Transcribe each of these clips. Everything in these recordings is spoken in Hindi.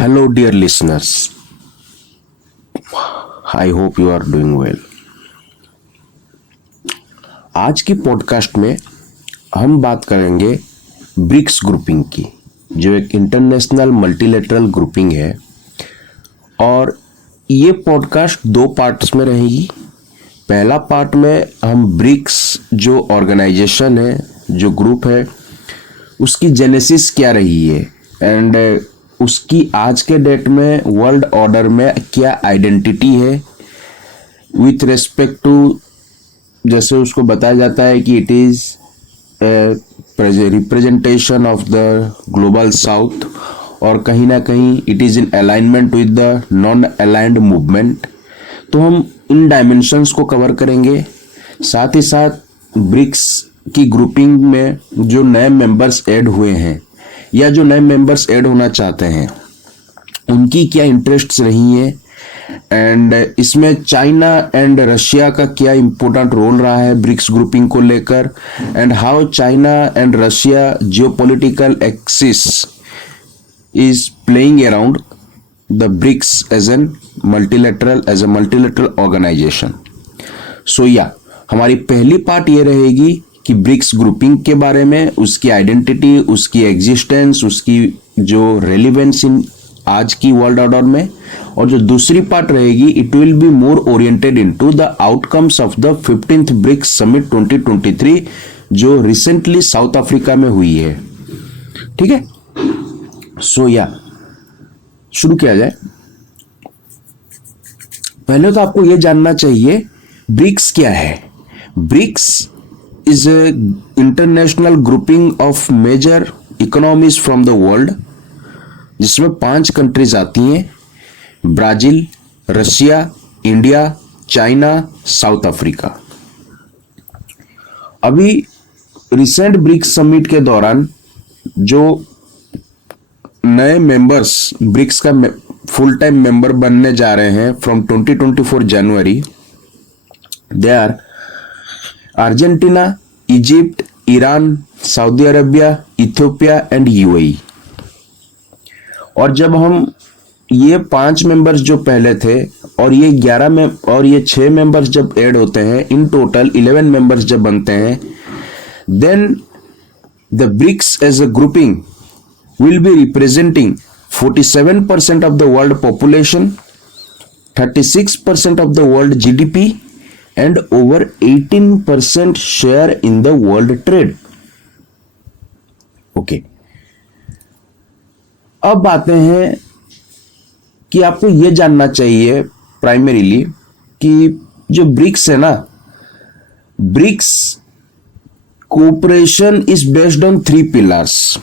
Hello, dear listeners. I hope you are doing well. आज की पॉडकास्ट में हम बात करेंगे ब्रिक्स ग्रुपिंग की, जो एक इंटरनेशनल मल्टीलेटरल ग्रुपिंग है। और ये पॉडकास्ट दो पार्ट्स में रहेगी। पहला पार्ट में हम ब्रिक्स जो ऑर्गेनाइजेशन है, जो ग्रुप है, उसकी जेनेसिस क्या रही है एंड उसकी आज के डेट में वर्ल्ड ऑर्डर में क्या आइडेंटिटी है विथ रेस्पेक्ट टू, जैसे उसको बताया जाता है कि it is representation of the global south, और कहीं ना कहीं it is in alignment with the non aligned movement. तो हम इन डायमेंशंस को कवर करेंगे। साथ ही साथ ब्रिक्स की ग्रुपिंग में जो नए मेंबर्स ऐड हुए हैं या जो नए मेंबर्स ऐड होना चाहते हैं, उनकी क्या इंटरेस्ट्स रही हैं, एंड इसमें चाइना एंड रशिया का क्या इंपॉर्टेंट रोल रहा है ब्रिक्स ग्रुपिंग को लेकर, and how China and Russia geopolitical axis is playing around the BRICS as a multilateral organisation. So या हमारी पहली पार्ट ये रहेगी कि ब्रिक्स ग्रुपिंग के बारे में, उसकी आइडेंटिटी, उसकी एग्जिस्टेंस, उसकी जो रेलिवेंस इन आज की वर्ल्ड ऑर्डर में। और जो दूसरी पार्ट रहेगी, it will be more oriented into the outcomes of the 15th BRICS summit 2023 जो रिसेंटली साउथ अफ्रीका में हुई है। ठीक है, सो या शुरू किया जाए। पहले तो आपको यह जानना चाहिए ब्रिक्स क्या है। BRICS is a international grouping of major economies from the world, जिसमें 5 कंट्रीज आती हैं: Brazil, Russia, India, China, South Africa. अभी रिसेंट ब्रिक्स समिट के दौरान जो नए मेंबर्स ब्रिक्स का फुल टाइम मेंबर बनने जा रहे हैं from 2024 January, they are Argentina, Egypt, Iran, Saudi Arabia, Ethiopia and UAE. और जब हम ये 5 मेंबर्स जो पहले थे और ये 11 में और ये 6 मेंबर्स जब ऐड होते हैं, इन टोटल 11 मेंबर्स जब बनते हैं, then the BRICS as a grouping will be representing 47% of the world population, 36% of the world GDP and over 18% share in the world trade. Okay. अब आते हैं कि आपको यह जानना चाहिए प्राइमरीली कि जो ब्रिक्स है ना, BRICS cooperation is based on 3 pillars.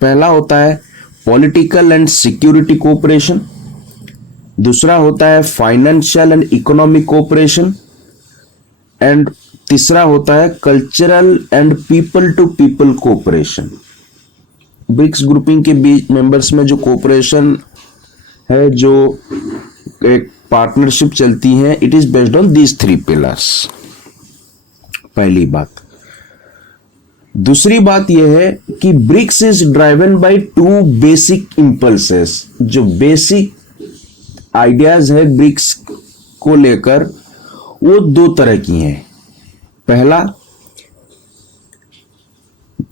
पहला होता है पॉलिटिकल एंड सिक्योरिटी कोऑपरेशन, दूसरा होता है financial and economic cooperation, and तीसरा होता है cultural and people to people cooperation. BRICS grouping के बीच मेंबर्स में जो कोऑपरेशन है, जो एक पार्टनरशिप चलती है, it is based on these 3 pillars. पहली बात। दूसरी बात यह है कि BRICS is driven by 2 basic impulses. जो बेसिक आइडियाज है ब्रिक्स को लेकर, वो 2 तरह की हैं। पहला,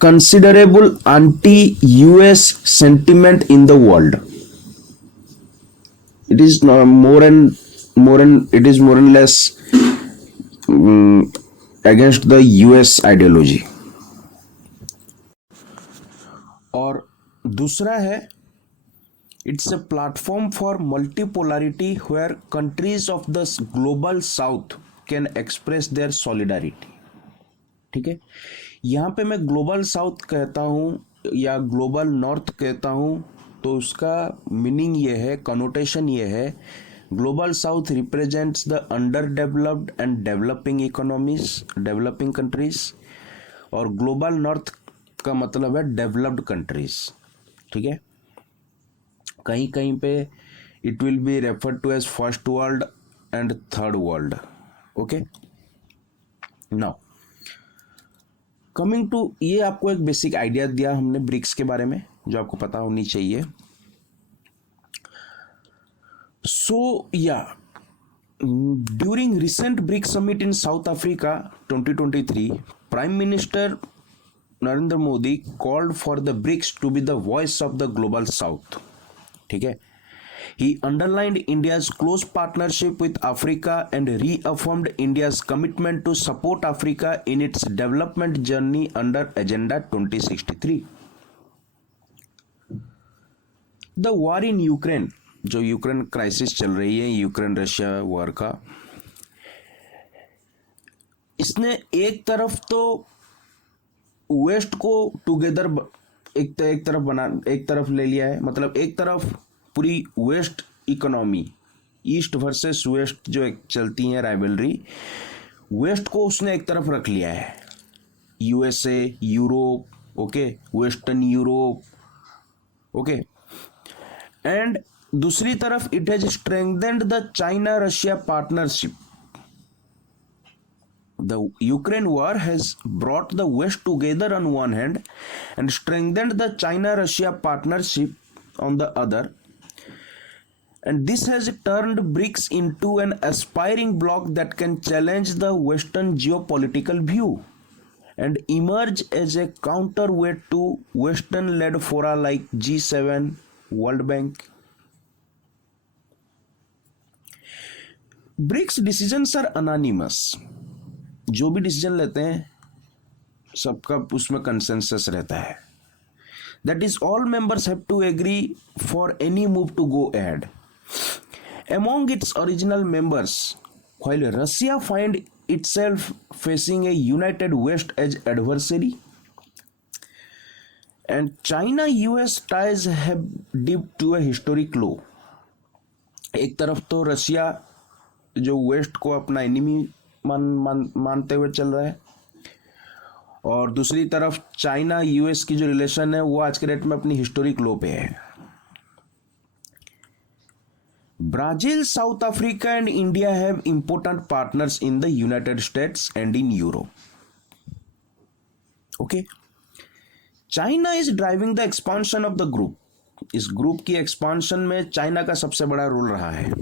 considerable anti US sentiment in the world. It is more and less against the US ideology. और दूसरा है, it's a platform for multipolarity where countries of the global south can express their solidarity. ठीक है, यहां पे मैं ग्लोबल साउथ कहता हूं या ग्लोबल नॉर्थ कहता हूं, तो उसका मीनिंग ये है, कनोटेशन ये है, global south represents the under developed and developing economies, developing countries, और ग्लोबल नॉर्थ का मतलब है डेवलप्ड कंट्रीज। ठीक है, कहीं कहीं पे it will be referred to as first world and third world. Okay, now coming to, ये आपको एक बेसिक आइडिया दिया हमने ब्रिक्स के बारे में, जो आपको पता होनी चाहिए। So, yeah, during recent BRICS summit in South Africa 2023, Prime Minister Narendra Modi called for the BRICS to be the voice of the global South. ठीक है. He underlined India's close partnership with Africa and reaffirmed India's commitment to support Africa in its development journey under Agenda 2063. The war in Ukraine, जो यूक्रेन क्राइसिस चल रही है, यूक्रेन रशिया वॉर का, इसने एक तरफ तो वेस्ट को टुगेदर एक तरफ ले लिया है. मतलब एक तरफ पूरी west economy, east versus west जो एक चलती है राइवलरी, वेस्ट को उसने एक तरफ रख लिया है. USA, Europe, okay, western Europe, okay, and दूसरी तरफ it has strengthened the China Russia partnership. The Ukraine war has brought the West together on one hand and strengthened the China-Russia partnership on the other. And this has turned BRICS into an aspiring bloc that can challenge the Western geopolitical view and emerge as a counterweight to Western-led fora like G7, World Bank. BRICS decisions are anonymous. जो भी डिसीजन लेते हैं सबका उसमें कंसेंसस रहता है. That is all members have to agree for any move to go ahead. Among its original members, while Russia find itself facing a united West as adversary, and China-US ties have dipped to a historic low. एक तरफ तो रशिया जो वेस्ट को अपना एनिमी मानते हुए चल रहा है, और दूसरी तरफ चाइना यूएस की जो रिलेशन है वो आज के डेट में अपनी हिस्टोरिक लो पे है. Brazil, south Africa and India have important partners in the United states and in Europe. Okay, China is driving the expansion of the group. इस ग्रुप की एक्सपांशन में चाइना का सबसे बड़ा रोल रहा है.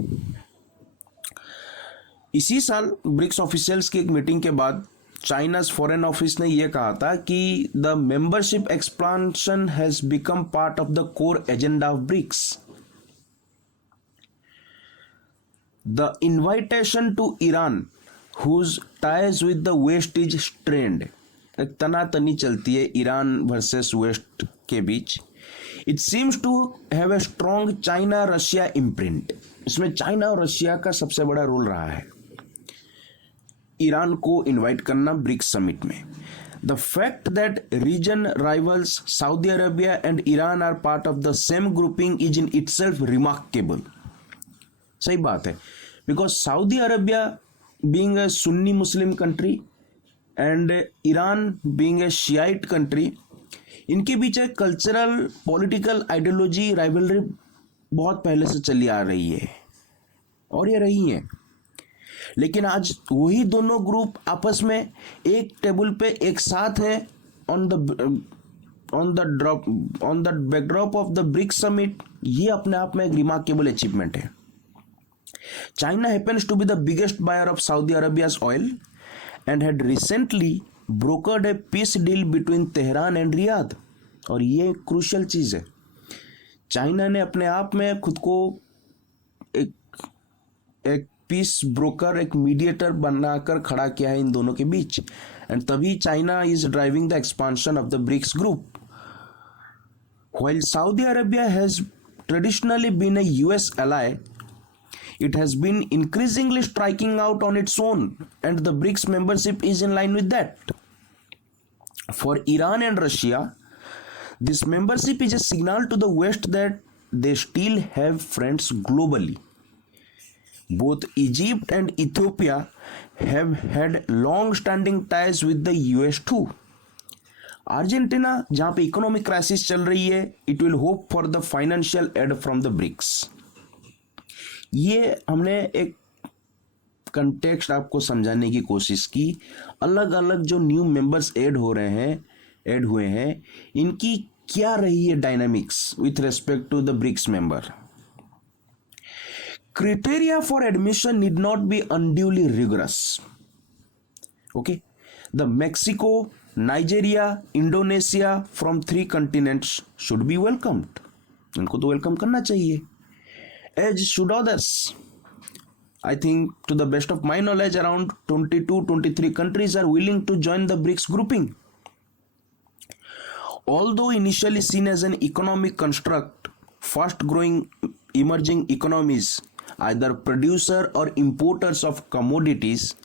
इसी साल ब्रिक्स ऑफिशियल्स की एक मीटिंग के बाद चाइनाज फॉरेन ऑफिस ने यह कहा था कि the membership expansion has become part of the core agenda of BRICS. The invitation to Iran whose ties with the west is strained. एक तनातनी चलती है ईरान वर्सेस वेस्ट के बीच. It seems to have a strong China Russia imprint. इसमें चाइना और रशिया का सबसे बड़ा रोल रहा है ईरान को इनवाइट करना ब्रिक्स समिट में. The fact that region rivals Saudi Arabia and Iran are part of the same grouping is in itself remarkable. सही बात है, because Saudi Arabia being a Sunni Muslim country and Iran being a Shiite country, इनके बीच एक कल्चरल, पॉलिटिकल आइडियोलॉजी, राइवलरी बहुत पहले से चली आ रही है और ये रही है. लेकिन आज वही दोनों ग्रुप आपस में एक टेबल पे एक साथ है on the backdrop of the BRICS summit. ये अपने आप में एक रिमार्केबल अचीवमेंट है. China happens to be the biggest buyer of Saudi Arabia's oil and had recently brokered a peace deal between Tehran and Riyadh. और ये क्रूशियल चीज है. चाइना ने अपने आप में खुद को एक पीस ब्रोकर, एक मीडिएटर बनाकर खड़ा किया है इन दोनों के बीच. एंड तभी China is driving the expansion of the BRICS group. While Saudi Arabia has traditionally been a US ally, it has been increasingly striking out on its own, and the BRICS membership is in line with that. For Iran and Russia, this membership is a signal to the West that they still have friends globally. Both Egypt and Ethiopia have had long-standing ties with the US too. Argentina, जहां पे इकोनॉमिक क्राइसिस चल रही है, it will hope for the financial aid from the BRICS. ये हमने एक कंटेक्स्ट आपको समझाने की कोशिश की. अलग अलग जो न्यू मेंबर्स ऐड हुए हैं, इनकी क्या रही है dynamics with respect to the BRICS member. criteria for admission need not be unduly rigorous. Okay, the Mexico, Nigeria, Indonesia from 3 continents should be welcomed. इनको तो वेलकम करना चाहिए, as should others. I think to the best of my knowledge around 22-23 countries are willing to join the BRICS grouping. Although initially seen as an economic construct, fast growing emerging economies, either producer or importers of commodities,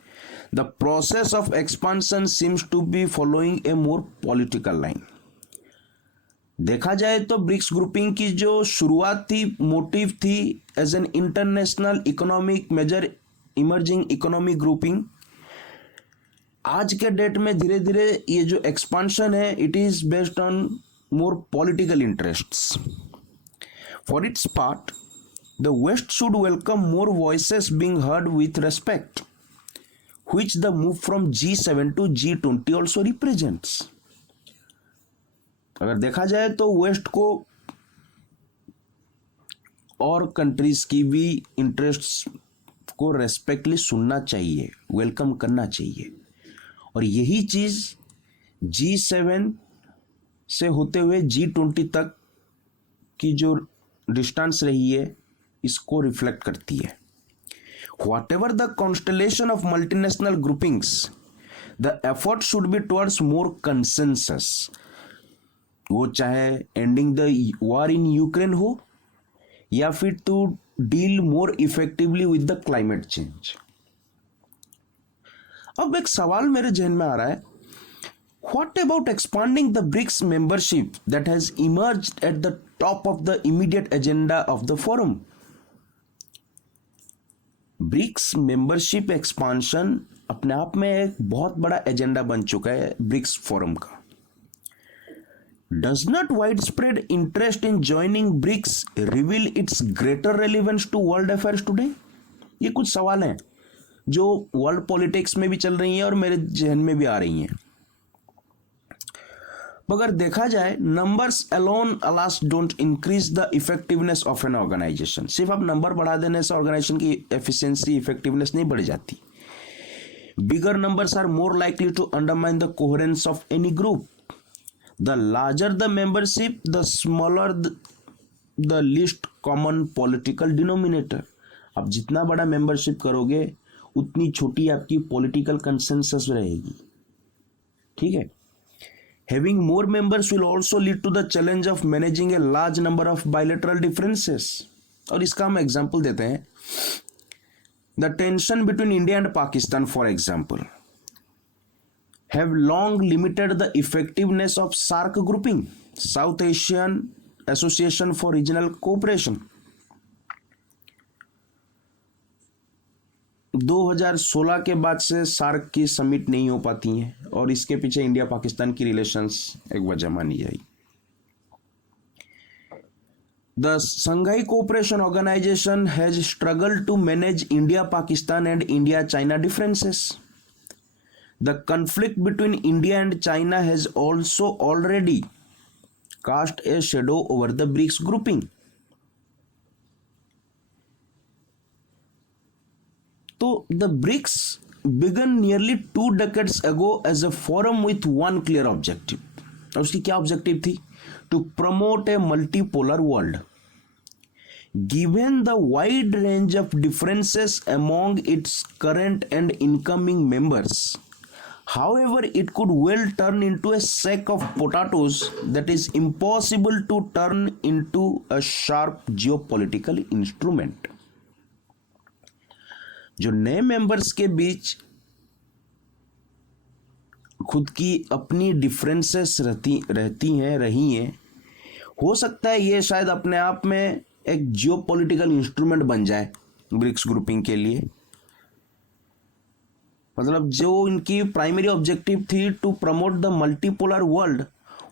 the process of expansion seems to be following a more political line. देखा जाए तो ब्रिक्स ग्रुपिंग की जो शुरुआत थी, मोटिव थी as an international economic major emerging economic grouping, आज के डेट में धीरे धीरे ये जो एक्सपांशन है it is based on more political interests. For its part the west should welcome more voices being heard with respect, which the move from G7 to G20 also represents. अगर देखा जाए तो वेस्ट को और कंट्रीज की भी इंटरेस्ट्स को रेस्पेक्टली सुनना चाहिए, वेलकम करना चाहिए. और यही चीज G7 से होते हुए G20 तक की जो डिस्टेंस रही है इसको रिफ्लेक्ट करती है. Whatever the constellation of multinational groupings, the effort should be towards more consensus. वो चाहे ending the war in Ukraine हो या फिर to deal more effectively with the climate change. अब एक सवाल मेरे जहन में आ रहा है, what about expanding the BRICS membership that has emerged at the top of the immediate agenda of the forum. BRICS membership expansion अपने आप में एक बहुत बड़ा एजेंडा बन चुका है ब्रिक्स फोरम का. Does not widespread interest in joining BRICS reveal its greater relevance to world affairs today? ये कुछ सवाल हैं जो वर्ल्ड पॉलिटिक्स में भी चल रही हैं और मेरे जहन में भी आ रही हैं. मगर देखा जाए numbers alone alas don't increase the effectiveness of an organization. सिर्फ आप नंबर बढ़ा देने से ऑर्गेनाइजेशन की एफिशिएंसी इफेक्टिवनेस नहीं बढ़ जाती. Bigger numbers are more likely to undermine the coherence of any group. The larger the membership, the smaller the least common political denominator. आप जितना बड़ा मेंबरशिप करोगे उतनी छोटी आपकी पॉलिटिकल कंसेंसस रहेगी. ठीक है. Having more members will also lead to the challenge of managing a large number of bilateral differences. और इसका हम एग्जाम्पल देते हैं. The tension between India and Pakistan, for example, have long limited the effectiveness of SAARC grouping, South Asian Association for Regional Cooperation. 2016 के बाद से सार्क की समिट नहीं हो पाती हैं और इसके पीछे इंडिया पाकिस्तान की रिलेशंस एक वजह मानी जाएगी. The Shanghai Cooperation Organization has struggled to manage India-Pakistan and India-China differences. The conflict between India and China has also already cast a shadow over the BRICS grouping. So the BRICS began nearly 2 decades ago as a forum with one clear objective. और उसकी क्या ऑब्जेक्टिव थी? To promote a multipolar world. Given the wide range of differences among its current and incoming members, however, it could well turn into a sack of potatoes that is impossible to turn into a sharp geopolitical instrument. जो नए मेंबर्स के बीच खुद की अपनी डिफरेंसेस रही हैं, हो सकता है ये शायद अपने आप में एक जियोपॉलिटिकल इंस्ट्रूमेंट बन जाए ब्रिक्स ग्रुपिंग के लिए. मतलब जो इनकी प्राइमरी ऑब्जेक्टिव थी to promote the multipolar world,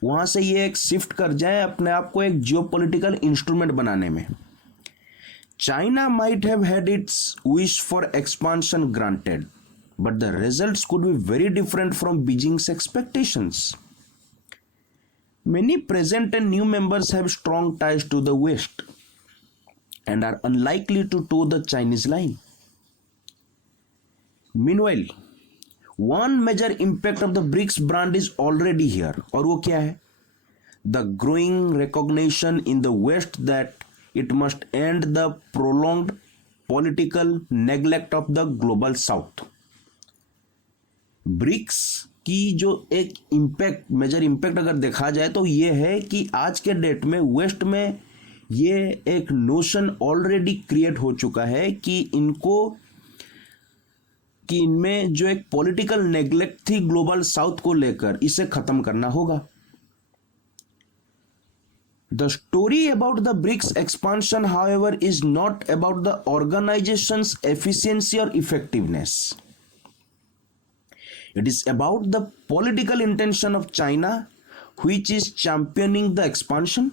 वहां से ये एक शिफ्ट कर जाए अपने आप को एक जियोपॉलिटिकल इंस्ट्रूमेंट बनाने में. China might have had its wish for expansion granted, but the results could be very different from Beijing's expectations. Many present and new members have strong ties to the West. and are unlikely to toe the Chinese line. Meanwhile, one major impact of the BRICS brand is already here, और वो क्या है? The growing recognition in the West that it must end the prolonged political neglect of the global South. BRICS की जो एक इम्पैक्ट, मेजर इम्पैक्ट अगर देखा जाए तो ये है कि आज के डेट में वेस्ट में ये एक नोशन ऑलरेडी क्रिएट हो चुका है कि इनमें जो एक पॉलिटिकल नेग्लेक्ट थी ग्लोबल साउथ को लेकर, इसे खत्म करना होगा. The story about the BRICS expansion, however, is not about the organization's efficiency or effectiveness. It is about the political intention of China, which is championing the expansion.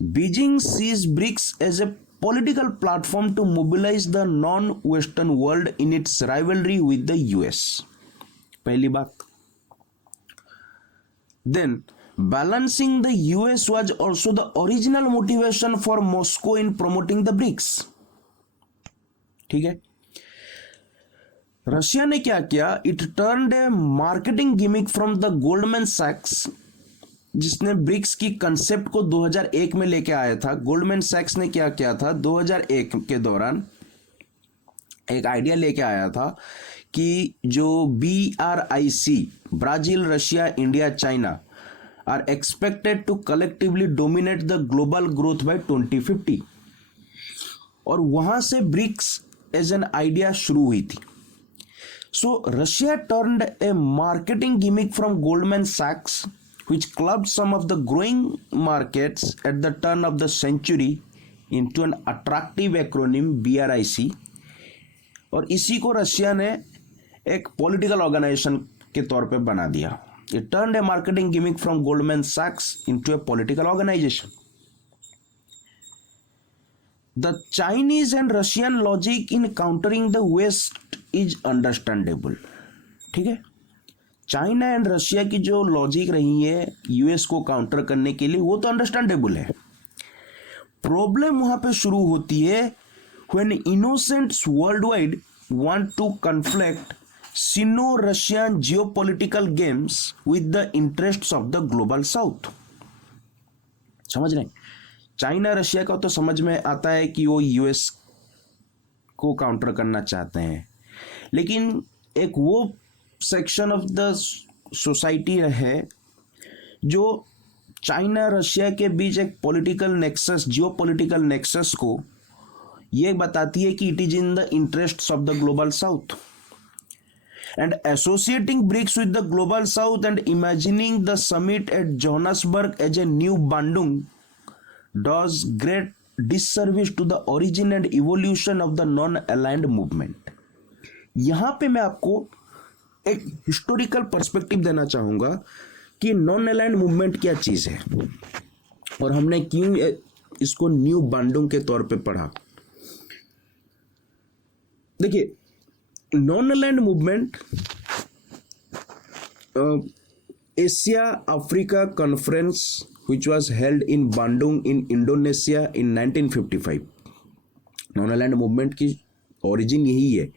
Beijing sees BRICS as a political platform to mobilize the non-Western world in its rivalry with the US. पहली बात. Then, balancing the US was also the original motivation for Moscow in promoting the BRICS. ठीक है. रशिया ने क्या किया? It turned a marketing gimmick from the Goldman सैक्स, जिसने ब्रिक्स की कंसेप्ट को 2001 में लेके आया था. गोल्डमैन सैक्स ने क्या किया था? 2001 के दौरान एक आइडिया लेके आया था कि जो BRIC, Brazil, Russia, India, China, are expected to collectively dominate the global growth by 2050. और वहां से ब्रिक्स एज एन आइडिया शुरू हुई थी. So Russia turned a marketing gimmick from Goldman Sachs, which clubbed some of the growing markets at the turn of the century, into an attractive acronym BRIC. और इसी को रशिया ने एक पॉलिटिकल ऑर्गेनाइजेशन के तौर पे बना दिया. It turned a marketing gimmick from Goldman Sachs into a political organization. The Chinese and Russian logic in countering the West is understandable. ठीक है. चाइना एंड रशिया की जो लॉजिक रही है यूएस को काउंटर करने के लिए, वो तो अंडरस्टैंडेबल है. प्रॉब्लम वहां पे शुरू होती है when innocents worldwide want to conflict Sino Russian geopolitical games with the interests of the global South. समझ रहे हैं? चाइना रशिया का तो समझ में आता है कि वो यूएस को काउंटर करना चाहते हैं, लेकिन एक वो सेक्शन ऑफ द सोसाइटी है जो चाइना रशिया के बीच एक पॉलिटिकल नेक्सस, जियोपॉलिटिकल नेक्सस को ये बताती है कि it is in the interests of the global South. And associating BRICS with the global South and imagining the summit at Johannesburg as a new Bandung does great disservice to the origin and evolution of the non-aligned movement. यहां पे मैं आपको एक हिस्टोरिकल पर्सपेक्टिव देना चाहूंगा कि नॉन अलाइंड मूवमेंट क्या चीज है और हमने क्यों इसको न्यू बांडुंग के तौर पे पढ़ा. देखिए, non aligned movement Asia Africa conference which was held in Bandung in Indonesia in 1955. Non aligned movement की ओरिजिन यही है.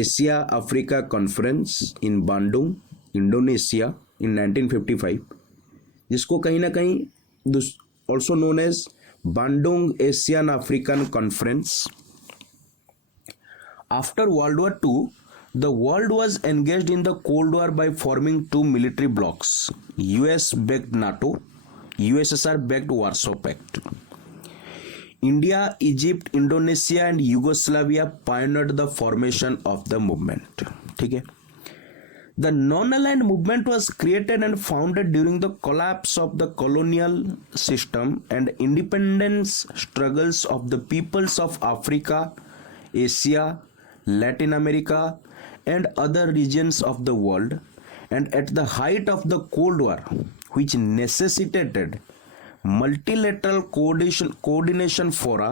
Asia Africa conference in Bandung Indonesia in 1955, जिसको कहीं ना कहीं also known as Bandung Asian African conference. After world war II, the world was engaged in the Cold War by forming two military blocks, US-backed NATO, USSR-backed Warsaw Pact. India, Egypt, Indonesia and Yugoslavia pioneered the formation of the movement. ठीक है. The non-aligned movement was created and founded during the collapse of the colonial system and independence struggles of the peoples of Africa, Asia, Latin America and other regions of the world, and at the height of the Cold War, which necessitated multilateral coordination fora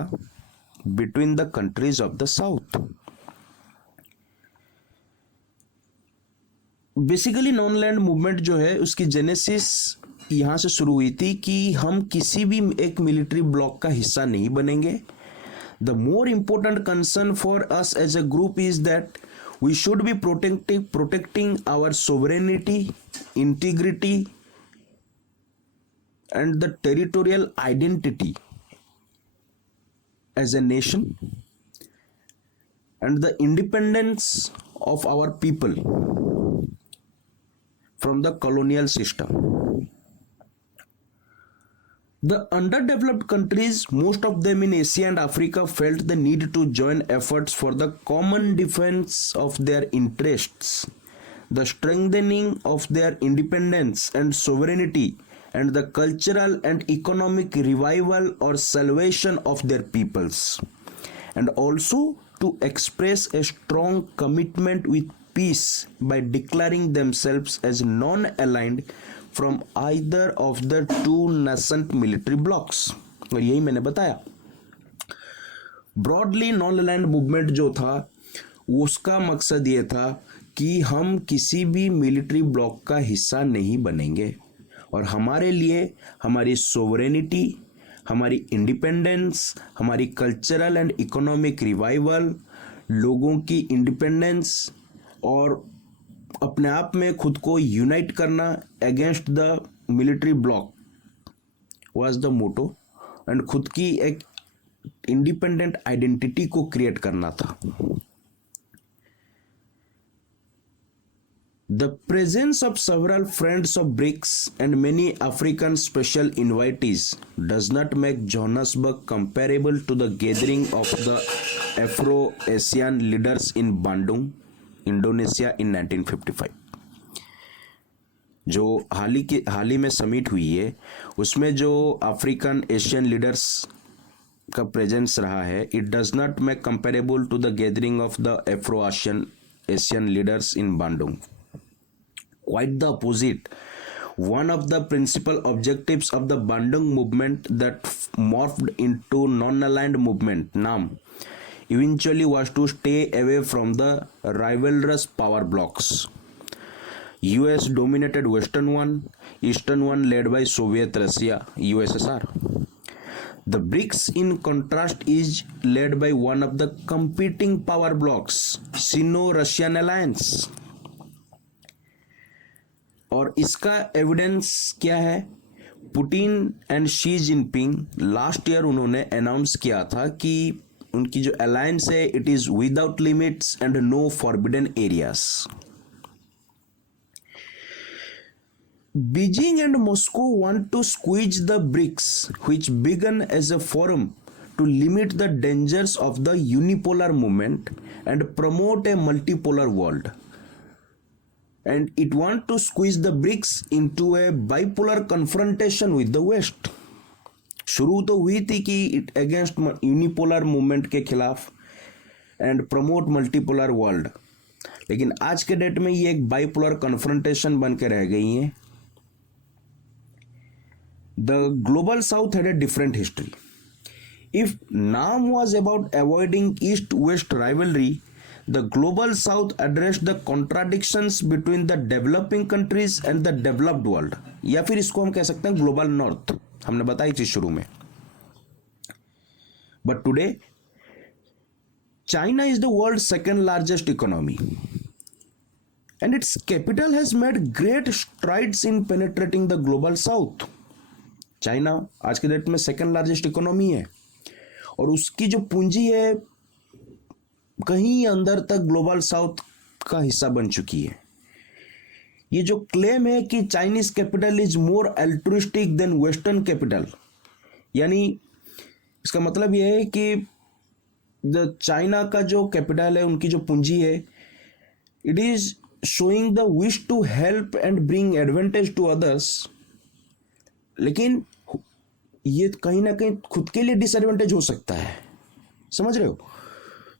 between the countries of the South. Basically non land movement जो है उसकी जेनेसिस यहाँ से शुरू हुई थी कि हम किसी भी एक मिलिट्री ब्लॉक का हिस्सा नहीं बनेंगे The more important concern for us as a group is that we should be protecting our sovereignty, integrity, and the territorial identity as a nation, and the independence of our people from the colonial system. The underdeveloped countries, most of them in Asia and Africa, felt the need to join efforts for the common defense of their interests, the strengthening of their independence and sovereignty, and the cultural and economic revival or salvation of their peoples, and also to express a strong commitment with peace by declaring themselves as non-aligned from either of the two nascent military blocks. और यही मैंने बताया, ब्रॉडली नॉन अलाइंड मूवमेंट जो था उसका मकसद ये था कि हम किसी भी मिलिट्री ब्लॉक का हिस्सा नहीं बनेंगे और हमारे लिए हमारी सोवरेनिटी, हमारी इंडिपेंडेंस, हमारी कल्चरल एंड इकोनॉमिक रिवाइवल, लोगों की इंडिपेंडेंस और अपने आप में खुद को यूनाइट करना against the military bloc was the motto, and खुद की एक इंडिपेंडेंट आइडेंटिटी को क्रिएट करना था. The presence of several friends of BRICS and many African special invitees does not make Johannesburg comparable to the gathering of the Afro-Asian leaders in Bandung, Indonesia in 1955. जो हाल ही में समिट हुई है उसमें जो अफ्रीकन एशियन लीडर्स का प्रेजेंस रहा है, it does not make comparable to the gathering of the Afro Asian leaders in Bandung. Quite the opposite. One of the principal objectives of the Bandung movement that morphed into non-aligned movement, NAM, eventually was to stay away from the rivalrous power blocks. US dominated Western one, Eastern one led by Soviet Russia, USSR. The BRICS in contrast is led by one of the competing power blocks, Sino-Russian alliance. और इसका एविडेंस क्या है? Putin and Xi Jinping last year उन्होंने अनाउंस किया था कि उनकी जो अलायंस है it is without limits and no forbidden areas. Beijing and Moscow want to squeeze the BRICS which began as a forum to limit the dangers of the unipolar movement and promote a multipolar world. And it want to squeeze the BRICS into a bipolar confrontation with the West. शुरू तो हुई थी कि इट अगेंस्ट यूनिपोलर मूवमेंट के खिलाफ एंड प्रमोट मल्टीपोलर वर्ल्ड, लेकिन आज के डेट में ये एक बाइपोलर कन्फ्रंटेशन बन के रह गई है. The global south had a different history. If NAM was about avoiding east west rivalry, the global south addressed the contradictions between the developing countries and the developed world, या फिर इसको हम कह सकते हैं ग्लोबल नॉर्थ. हमने बताई थी शुरू में. But today China is the world second largest economy and it's capital has made great strides in penetrating the global south. China आज के डेट में सेकेंड लार्जेस्ट इकोनॉमी है और उसकी जो पूंजी है कहीं अंदर तक ग्लोबल साउथ का हिस्सा बन चुकी है. ये जो क्लेम है कि Chinese capital is more altruistic than western capital, यानी इसका मतलब यह है कि चाइना का जो कैपिटल है, उनकी जो पूंजी है, it is showing the wish to help and bring advantage to others, लेकिन ये कहीं ना कहीं खुद के लिए डिसएडवांटेज हो सकता है. समझ रहे हो?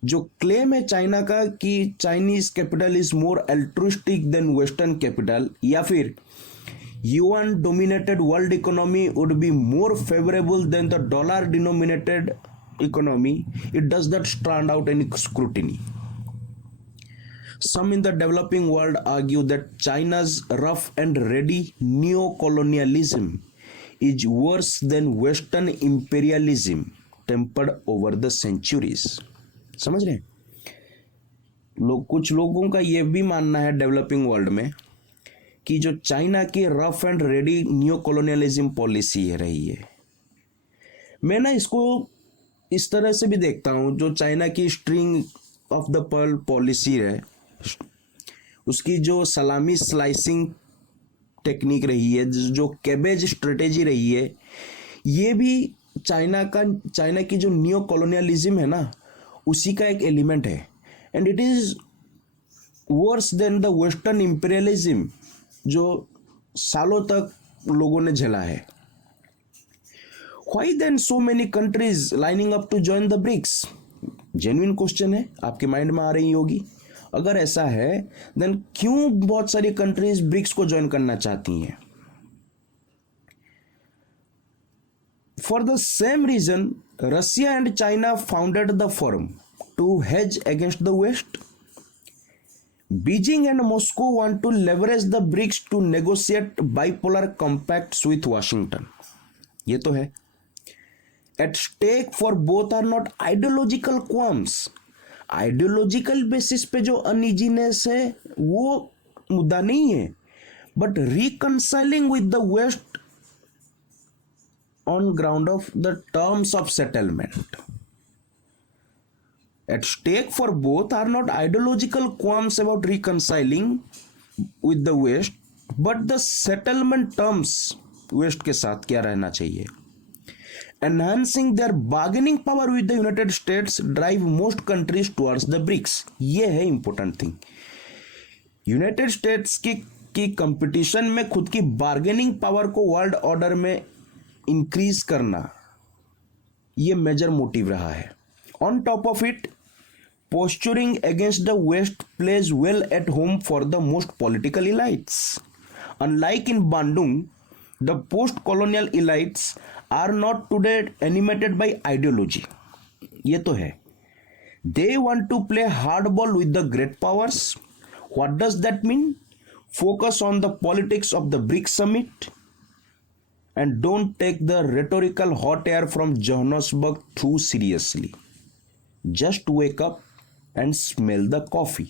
जो क्लेम है चाइना का कि Chinese capital is more altruistic than western capital, या फिर yuan dominated world economy would be more favourable than the dollar denominated economy, it does not stand out any scrutiny. Some in the developing world argue that China's rough and ready neo-colonialism is worse than Western imperialism, tempered over the centuries. समझ रहे हैं? कुछ लोगों का यह भी मानना है डेवलपिंग वर्ल्ड में कि जो चाइना की rough and ready new colonialism policy है रही है, मैं ना इसको इस तरह से भी देखता हूं, जो चाइना की string of the pearl policy है, उसकी जो सलामी स्लाइसिंग टेक्निक रही है, जो कैबेज स्ट्रेटेजी रही है, ये भी चाइना की जो न्यू कॉलोनियलिज्म है ना, उसी का एक एलिमेंट है। And it is worse than the western imperialism जो सालों तक लोगों ने झेला है। Why then so many countries lining up to join the BRICS? Genuine question है, आपके माइंड में आ रही होगी। अगर ऐसा है देन क्यों बहुत सारी कंट्रीज ब्रिक्स को ज्वाइन करना चाहती हैं? For the same reason Russia and China founded the forum to hedge against the West. Beijing and Moscow want to leverage the BRICS to negotiate bipolar compacts with Washington. ये तो है। At stake for both are not ideological qualms. Ideological basis पे जो अनइजीनेस है वो मुद्दा नहीं है, but reconciling with the West on ground of the terms of settlement. At stake for both are not ideological qualms about reconciling with the West, but the settlement terms West के साथ क्या रहना चाहिए। Enhancing their bargaining power with the United States drive most countries towards the BRICS। ये है important thing। यूनाइटेड स्टेट्स की कंपटीशन में खुद की बार्गेनिंग पावर को वर्ल्ड ऑर्डर में इंक्रीज करना, ये मेजर मोटिव रहा है। On top of it, posturing against the West plays well at home for the most political elites. Unlike in Bandung, the post-colonial elites are not today animated by ideology. ये तो है। They want to play hardball with the great powers. What does that mean? Focus on the politics of the BRICS summit and don't take the rhetorical hot air from Johannesburg too seriously. Just wake up and smell the coffee.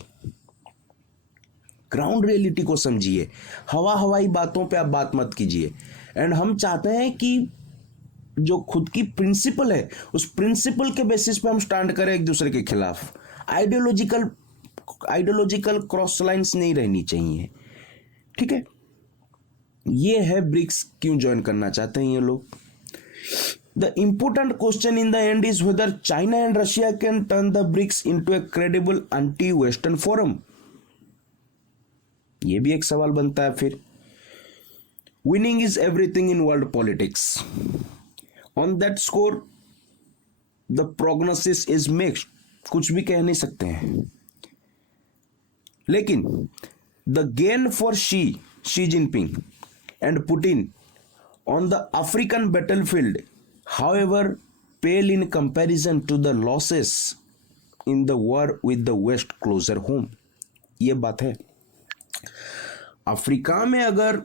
Ground reality को समझिए, हवाई बातों पे आप बात मत कीजिए। एंड हम चाहते हैं कि जो खुद की प्रिंसिपल है उस प्रिंसिपल के बेसिस पे हम स्टैंड करें एक दूसरे के खिलाफ। आइडियोलॉजिकल क्रॉस लाइंस नहीं रहनी चाहिए। ठीक है, ये है ब्रिक्स क्यों ज्वाइन करना चाहते हैं ये लोग। The important question in the end is whether China and Russia can turn the BRICS into a credible anti-Western forum. ये भी एक सवाल बनता है फिर। Winning is everything in world politics. On that score, the prognosis is mixed. कुछ भी कह नहीं सकते हैं। लेकिन the gain for Xi Jinping and Putin on the African battlefield, however, pale in comparison to the losses in the war with the West closer home। ये बात है। अफ्रीका में अगर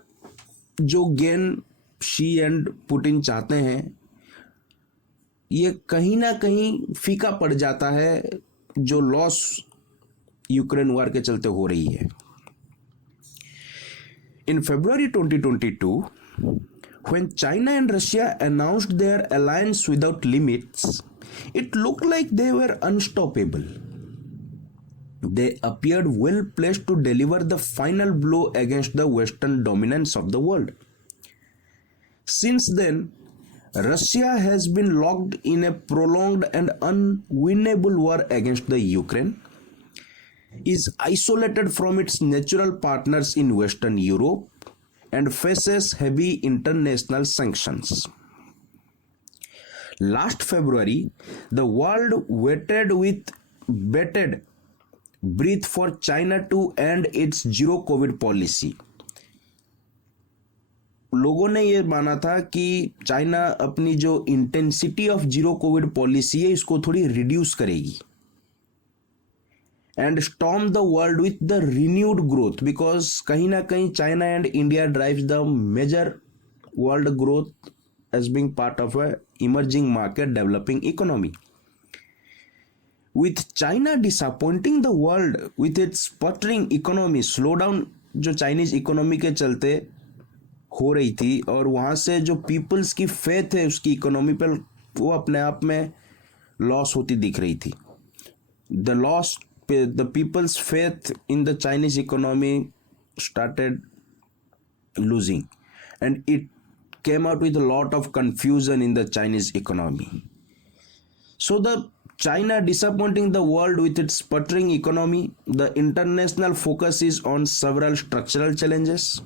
जो गेन शी एंड पुतिन चाहते हैं, ये कहीं ना कहीं फीका पड़ जाता है जो लॉस यूक्रेन वार के चलते हो रही है। इन February 2022, when China and Russia announced their alliance without limits, it looked like they were unstoppable. They appeared well placed to deliver the final blow against the Western dominance of the world. Since then, Russia has been locked in a prolonged and unwinnable war against the Ukraine, is isolated from its natural partners in Western Europe, and faces heavy international sanctions. Last February, the world waited with bated breath for China to end its zero COVID policy. लोगों ने ये माना था कि चाइना अपनी जो intensity of zero Covid policy है इसको थोड़ी रिड्यूस करेगी and storm the world with the renewed growth, because कहीं ना कहीं China and India drives the major world growth as being part of a emerging market developing economy. With China disappointing the world with its sputtering economy, slowdown जो चाइनीज इकोनॉमी के चलते हो रही थी और वहाँ से जो पीपल्स की फेथ है उसकी इकोनॉमी पर, वो अपने आप में लॉस होती दिख रही थी. The people's faith in the Chinese economy started losing, and it came out with a lot of confusion in the Chinese economy. So the China disappointing the world with its sputtering economy, the international focus is on several structural challenges,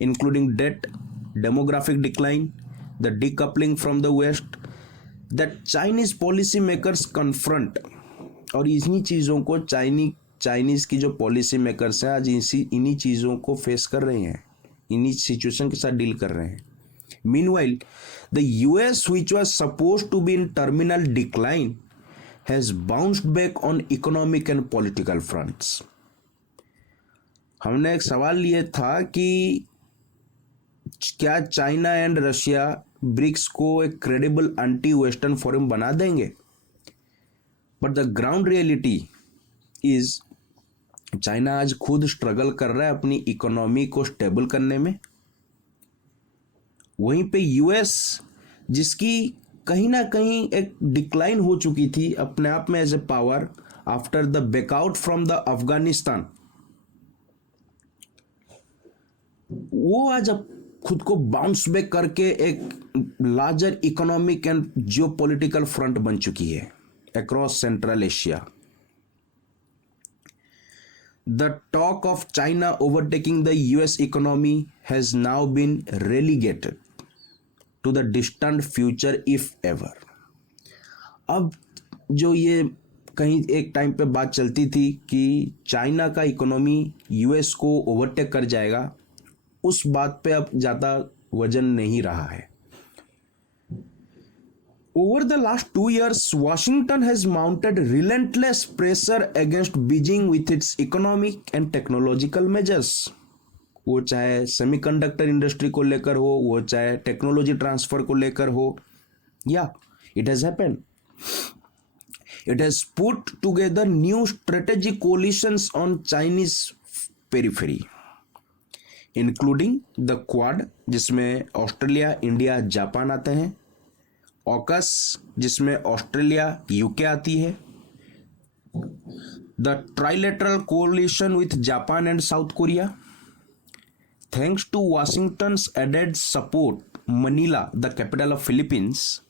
including debt, demographic decline, the decoupling from the West, that Chinese policy makers confront. और इन्हीं चीज़ों को चाइनीज की जो पॉलिसी मेकर्स हैं आज इन्हीं चीज़ों को फेस कर रहे हैं, इन्हीं सिचुएशन के साथ डील कर रहे हैं. Meanwhile, the US, which was supposed to be in terminal decline, has bounced back on economic and political fronts. हमने एक सवाल लिए था कि क्या चाइना एंड रशिया ब्रिक्स को एक क्रेडिबल एंटी वेस्टर्न फोरम बना देंगे. But the ground reality is China आज खुद स्ट्रगल कर रहा है अपनी इकोनॉमी को स्टेबल करने में. वहीं पे यूएस, जिसकी कहीं ना कहीं एक डिक्लाइन हो चुकी थी अपने आप में as a power after the backout from the Afghanistan, वो आज अब खुद को बाउंस बैक करके एक larger economic and geopolitical front बन चुकी है across Central Asia. The talk of China overtaking the US economy has now been relegated to the distant future if ever. अब जो ये कहीं एक टाइम पे बात चलती थी कि चाइना का इकोनॉमी यूएस को ओवरटेक कर जाएगा, उस बात पे अब ज़्यादा वजन नहीं रहा है. Over the last 2 years, Washington has mounted relentless pressure against Beijing with its economic and technological measures. वो चाहे सेमीकंडक्टर इंडस्ट्री को लेकर हो, वो चाहे टेक्नोलॉजी ट्रांसफर को लेकर हो, या it has happened. It has put together new strategic coalitions on Chinese periphery, including the Quad, जिसमें ऑस्ट्रेलिया, इंडिया, जापान आते हैं, ऑकस जिसमें ऑस्ट्रेलिया, यूके आती है, the trilateral coalition with Japan and South Korea. Thanks to Washington's added support, Manila, the capital of Philippines,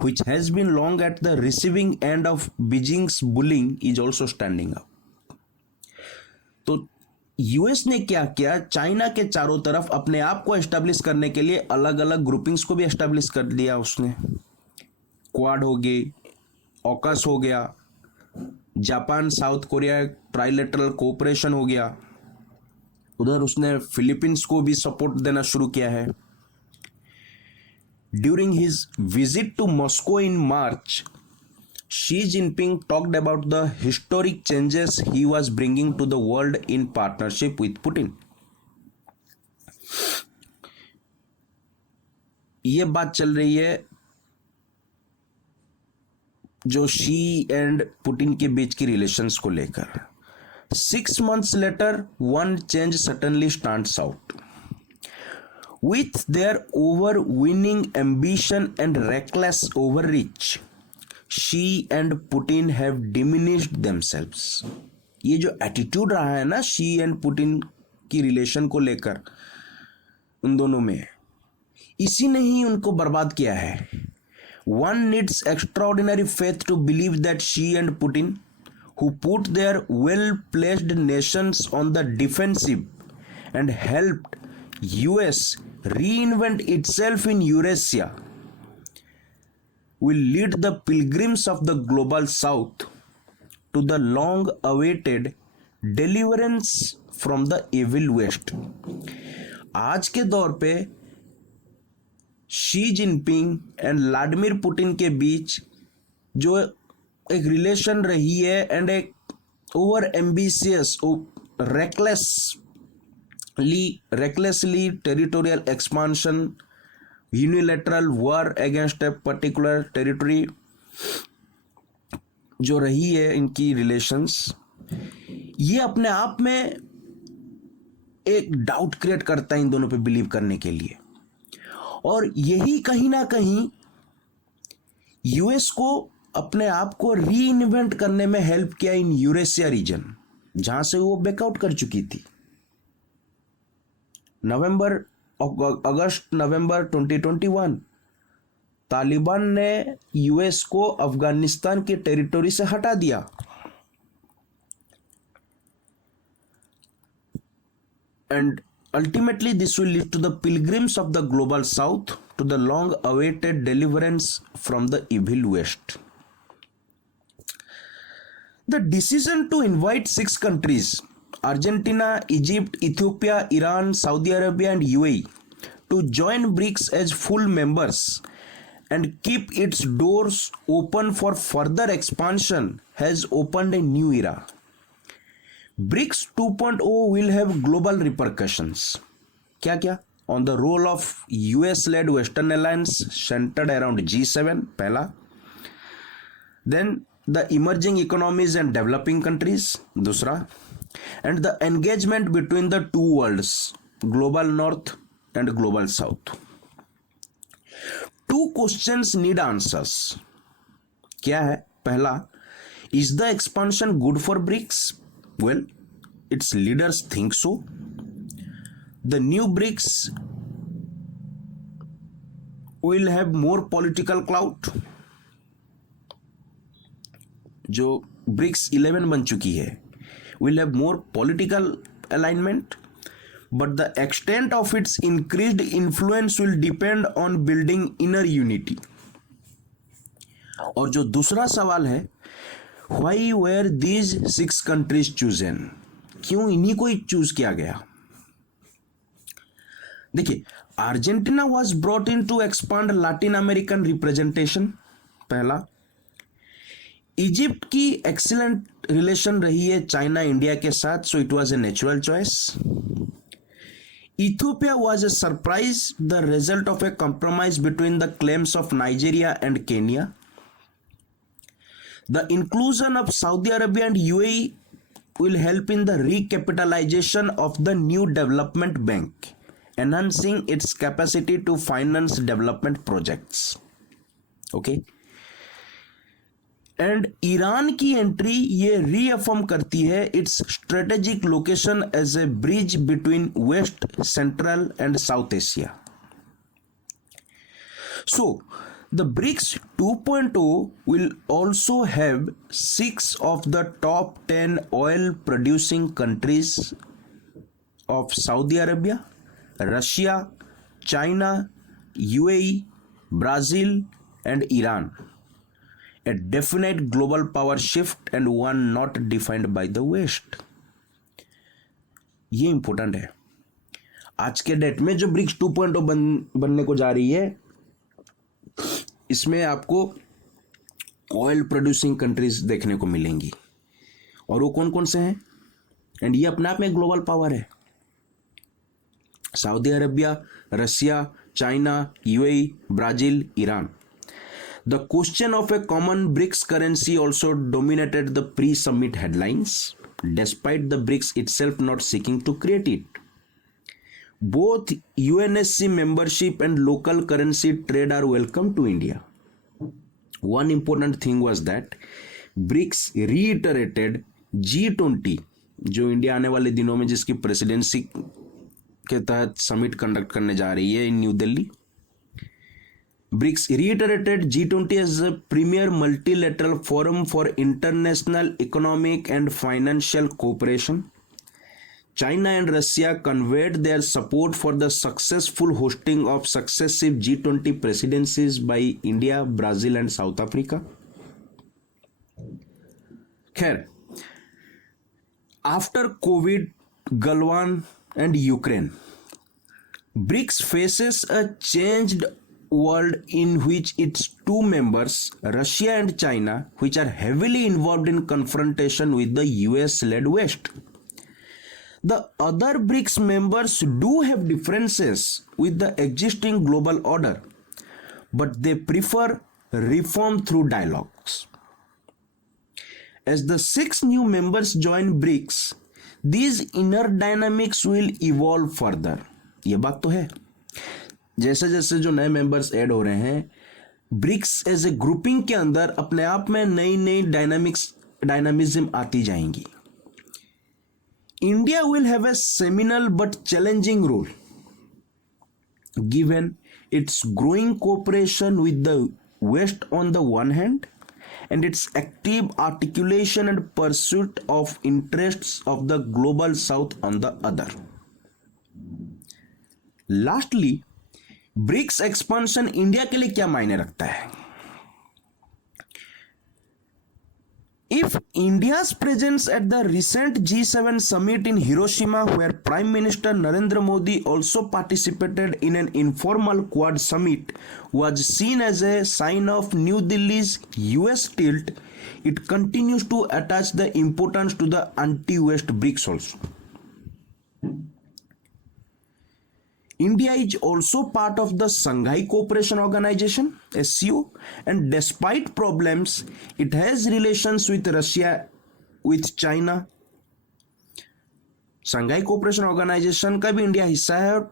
which has been long at the receiving end of Beijing's bullying, is also standing up. तो यूएस ने क्या किया, चाइना के चारों तरफ अपने आप को एस्टेब्लिश करने के लिए अलग अलग ग्रुपिंग्स को भी एस्टेब्लिश कर दिया उसने. क्वाड हो गई, ऑकस हो गया, Japan south Korea trilateral cooperation हो गया, उधर उसने फिलीपींस को भी सपोर्ट देना शुरू किया है. During his visit to Moscow in March, Xi Jinping talked about the historic changes he was bringing to the world in partnership with Putin. ये बात चल रही है जो शी एंड पुतिन के बीच की रिलेशंस को लेकर. 6 months later, one change suddenly stands out. With their overweening ambition and reckless overreach, Xi and Putin have diminished themselves. ये जो एटीट्यूड रहा है ना शी एंड पुतिन की रिलेशन को लेकर उन दोनों में, इसी ने ही उनको बर्बाद किया है. One needs extraordinary faith to believe that Xi and Putin, who put their well-placed nations on the defensive and helped US reinvent itself in Eurasia, will lead the pilgrims of the global south to the long awaited deliverance from the evil west. आज के दौर पे Xi Jinping and Vladimir Putin के बीच जो एक रिलेशन रही है एंड एक over ambitious recklessly territorial expansion unilateral war against a particular territory जो रही है इनकी रिलेशंस, ये अपने आप में एक डाउट क्रिएट करता है इन दोनों पे बिलीव करने के लिए। और यही कहीं ना कहीं यूएस को अपने आप को री इन्वेंट करने में हेल्प किया इन यूरेशिया रीजन, जहां से वो बैकआउट कर चुकी थी। अगस्त नवंबर 2021 तालिबान ने यूएस को अफगानिस्तान के टेरिटरी से हटा दिया। And ultimately this will lead to the pilgrims of the global south to the long awaited deliverance from the evil west. The decision to invite 6 countries, Argentina, Egypt, Ethiopia, Iran, Saudi Arabia and UAE, to join BRICS as full members and keep its doors open for further expansion has opened a new era. BRICS 2.0 will have global repercussions. क्या क्या? On the role of US-led Western alliance centered around G7, पहला. Then the emerging economies and developing countries, दूसरा. And the engagement between the two worlds, global north and global south. Two questions need answers. क्या है? पहला, is the expansion good for BRICS? Well, its leaders think so. The new BRICS will have more political clout. जो BRICS 11 बन चुकी है, will have more political alignment, but the extent of its increased influence will depend on building inner unity. और जो दूसरा सवाल है, Why were these 6 countries chosen? क्यों इन्हीं को ही चूज किया गया? देखिए, Argentina was brought in to expand Latin American representation, पहला। इजिप्ट की एक्सीलेंट रिलेशन रही है चाइना इंडिया के साथ, so it was a natural choice. Ethiopia was a surprise, the result of a compromise between the claims of Nigeria and Kenya. The inclusion of Saudi Arabia and UAE will help in the recapitalization of the new development bank, enhancing its capacity to finance development projects. Okay. And Iran की एंट्री ये रीअफर्म करती है its strategic location as a bridge between West, Central and South Asia. So the BRICS 2.0 will also have 6 of the top 10 oil producing countries of Saudi Arabia, Russia, China, UAE, Brazil and Iran. A definite global power shift and one not defined by the West. ये इंपॉर्टेंट है। आज के डेट में जो BRICS 2.0 बनने को जा रही है, इसमें आपको ऑयल प्रोड्यूसिंग कंट्रीज देखने को मिलेंगी। और वो कौन कौन से हैं? एंड ये अपने आप में ग्लोबल पावर है। Saudi Arabia, Russia, China, UAE, Brazil, Iran. The question of a common BRICS currency also dominated the pre summit headlines, despite the BRICS itself not seeking to create it. Both UNSC membership and local currency trade are welcome to India. One important thing was that BRICS reiterated G20, जो इंडिया आने वाले दिनों में जिसकी प्रेसिडेंसी के तहत समिट कंडक्ट करने जा रही है in New Delhi. BRICS reiterated G20 as a premier multilateral forum for international economic and financial cooperation. China and Russia conveyed their support for the successful hosting of successive G20 presidencies by India, Brazil and South Africa. खैर, after COVID, Galwan and Ukraine, BRICS faces a changed world in which its two members, Russia and China, which are heavily involved in confrontation with the US-led West. The other BRICS members do have differences with the existing global order, but they prefer reform through dialogues. As the 6 new members join BRICS, these inner dynamics will evolve further. ये बात तो है, जैसे जैसे जो नए मेंबर्स ऐड हो रहे हैं, ब्रिक्स एज ए ग्रुपिंग के अंदर अपने आप में नई नई डायनामिज्म आती जाएंगी. India will have a seminal but challenging role given its growing cooperation with the West on the one hand and its active articulation and pursuit of interests of the global south on the other. Lastly, BRICS expansion India के लिए क्या मायने रखता है? If India's presence at the recent G7 summit in Hiroshima, where Prime Minister Narendra Modi also participated in an informal Quad summit, was seen as a sign of New Delhi's US tilt, it continues to attach the importance to the anti-West BRICS also. India is also part of the Shanghai Cooperation Organization, SCO, and despite problems, it has relations with Russia, with China. Shanghai Cooperation Organization का भी इंडिया हिस्सा है और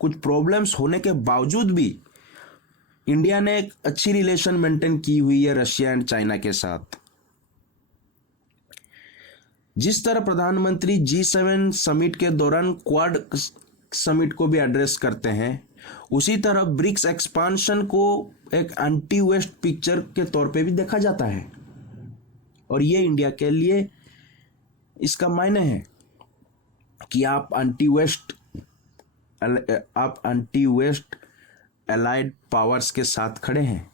कुछ प्रॉब्लम्स होने के बावजूद भी इंडिया ने एक अच्छी रिलेशन मेंटेन की हुई है रशिया एंड चाइना के साथ. जिस तरह प्रधानमंत्री G7 समिट के दौरान क्वाड समिट को भी एड्रेस करते हैं, उसी तरह ब्रिक्स एक्सपांशन को एक एंटी वेस्ट पिक्चर के तौर पे भी देखा जाता है. और ये इंडिया के लिए इसका मायने है कि आप एंटी वेस्ट एलाइड पावर्स के साथ खड़े हैं.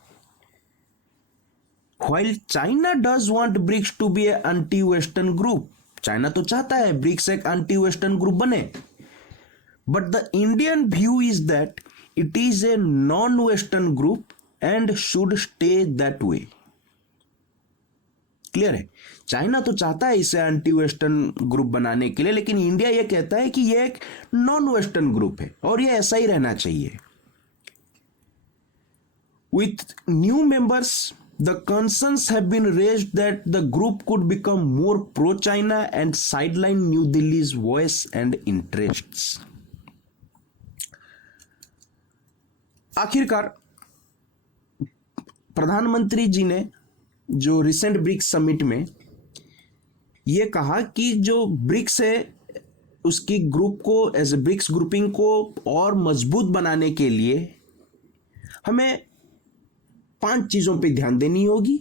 While China does want BRICS to be an anti-Western group, China तो चाहता है ब्रिक्स एक एंटी वेस्टर्न ग्रुप बने. But the Indian view is that it is a non-Western group and should stay that way. Clear है? चाइना तो चाहता है इसे एंटी वेस्टर्न ग्रुप बनाने के लिए, लेकिन इंडिया ये कहता है कि ये एक नॉन वेस्टर्न ग्रुप है और ये ऐसा ही रहना चाहिए. With new members, the concerns have been raised that the group could become more pro-China and sideline New Delhi's voice and interests. आखिरकार प्रधानमंत्री जी ने जो रिसेंट ब्रिक्स समिट में ये कहा कि जो ब्रिक्स है उसकी ग्रुप को एज ए ब्रिक्स ग्रुपिंग को और मजबूत बनाने के लिए हमें 5 चीजों पे ध्यान देनी होगी,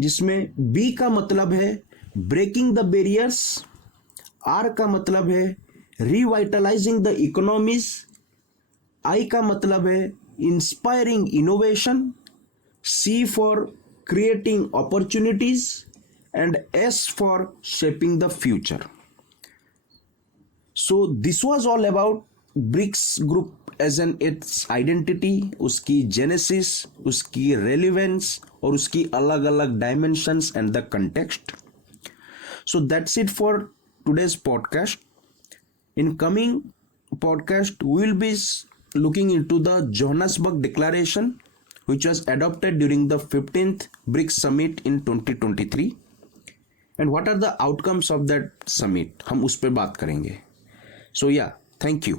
जिसमें बी का मतलब है ब्रेकिंग द बैरियर्स, आर का मतलब है रिवाइटलाइजिंग द इकोनॉमीज, आई का मतलब है inspiring innovation, C for creating opportunities, and S for shaping the future. So this was all about BRICS group as an its identity, उसकी genesis, उसकी relevance और उसकी अलग अलग dimensions and the context. So that's it for today's podcast. In coming podcast, we will be looking into the Johannesburg Declaration, which was adopted during the 15th BRICS Summit in 2023. And what are the outcomes of that summit? हम उस पर बात करेंगे. So yeah, thank you.